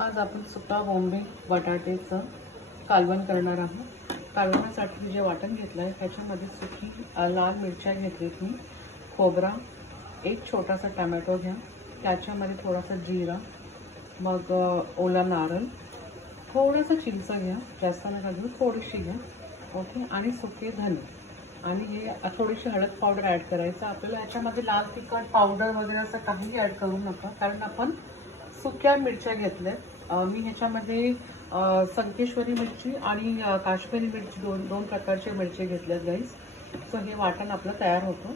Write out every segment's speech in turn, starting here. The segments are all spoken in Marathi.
आज आपण सुका बोंबील बटाट्याचं कालवण करणार आहोत। कालवणासाठी जे वाटण घेतलं आहे त्याच्यामध्ये सुकी लाल मिरच्या घेतलीत मी, खोबरा, एक छोटासा टोमॅटो घ्या, त्याच्यामध्ये थोडासा जीरा, मग ओला नारळ, थोडंसं चिंच घ्या, जास्त नका घेऊ, थोडीशी घ्या, ओके, आणि सुके धने आणि हे थोडीशी हळद पावडर ॲड करायचं आपल्याला। याच्यामध्ये लाल तिखट पावडर वगैरे असं काही ॲड करू नका, कारण आपण सुक्या मिरच्या घेतल्यात। मी ह्याच्यामध्ये संकेश्वरी मिरची आणि काश्मीरी मिरची दोन प्रकारचे मिरची घेतल्यात गाईस। सो हे वाटण आपलं तयार होतं,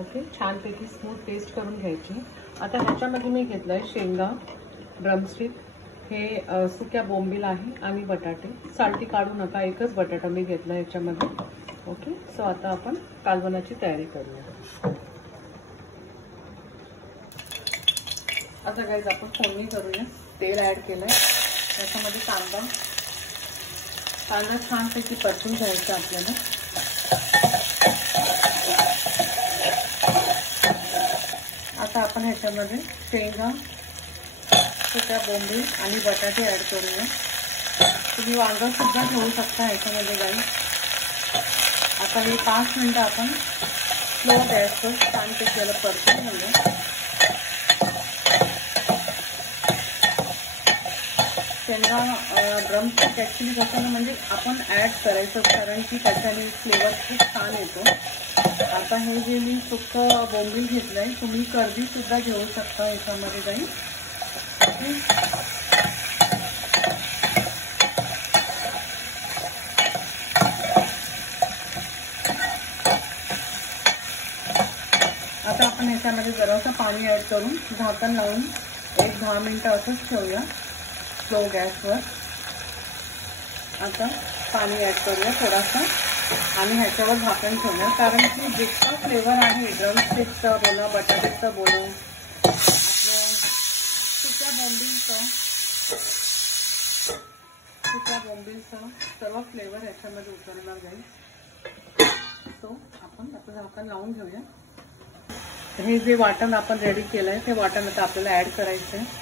ओके, छानपैकी स्मूथ पेस्ट करून घ्यायची। आता ह्याच्यामध्ये मी घेतलं आहे शेंगा, ड्रमस्टिक, हे सुक्या बोंबील आहे आणि बटाटे। साल्टी काढू नका, एकच बटाटा मी घेतला ह्याच्यामध्ये, ओके। सो आता आपण कालवणाची तयारी करूया। आता गाईज आपण फोडणी करूया। तेल ॲड केलंय, त्याच्यामध्ये कांदा छानपैकी परतून घ्यायचा आपल्याला। आता आपण ह्याच्यामध्ये शेंगा, सुक्या बोंबील आणि बटाटे ॲड करूया। तुम्ही वांग सुद्धा घेऊ शकता ह्याच्यामध्ये गाईज। आता हे 5 मिनिटं आपण स्लो गॅसवर छानपैकी याला परतून घेऊया। शेंगा ड्रमस्टिक ॲक्च्युली कसं म्हणजे आपण ॲड करायचं, कारण की त्याच्याने फ्लेवर खूप छान येतो। आता हे जे मी सुक्कं बोंबील घेतलं आहे, तुम्ही कर्दी सुद्धा घेऊ शकता ह्याच्यामध्ये काही, ओके। आता आपण ह्याच्यामध्ये जरासं पाणी ॲड करून झाकण लावून एक 10 मिनिटं असंच ठेवूया स्लो गॅसवर। आता पाणी ॲड करूया थोडासा आणि ह्याच्यावर झाकण ठेवूया, कारण की जितका फ्लेवर आहे ड्रमस्टिकचा बोला, बटाट्याचा बोला, आपलं सुक्या बोंबीलचा सर्व फ्लेवर ह्याच्यामध्ये उतरणार जाईल। सो आपण आता झाकण लावून घेऊया। हे जे वाटण आपण रेडी केलंय ते वाटण आता आपल्याला ॲड करायचं आहे।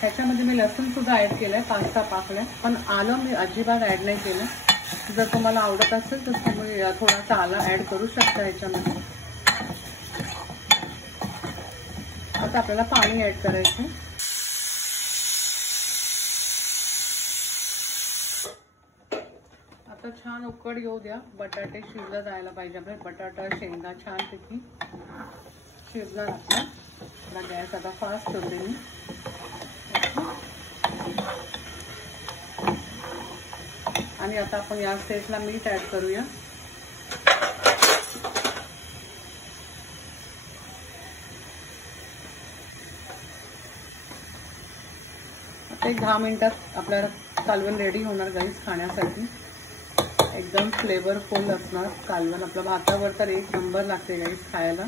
ह्याच्यामध्ये मी लसूण सुद्धा ॲड केलंय, 5-6 पाकळ्या, पण आलं मी अजिबात ॲड नाही केलं। जर तुम्हाला आवडत असेल तर तुम्ही थोडासा आलं ॲड करू शकता ह्याच्यामध्ये। आता आपल्याला पाणी ॲड करायचं। आता छान उकड येऊ द्या, बटाटे शिजला जायला पाहिजे आपले। बटाटा शेंगा छानपैकी शिजला आपला। गॅस आता फास्ट ठेवते मी। आणि आता आपण या स्टेजला मीठ ॲड करूया। आता एक 10 मिनिटात आपल्याला कालवण रेडी होणार गाईस खाण्यासाठी। एकदम फ्लेवरफुल असणार कालवण। आपल्या भातावर तर एक नंबर लागते गाईस खायला।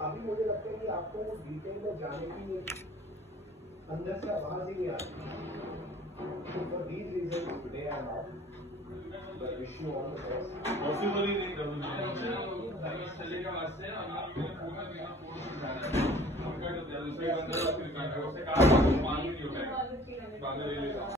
अभी मुझे लगता है कि आपको डिटेल में जाने की अंदर से आवाज ही नहीं आ रही। For these reasons today I am out, but wish you all the best. Possible ही नहीं करूँगा। चलेगा वैसे अगर पूरा बिना फोर्स से जा रहा है, हम क्या करते हैं दूसरे बंदे का फिर करते हैं, उससे कहा मान नहीं होता है, बांध ले लेता।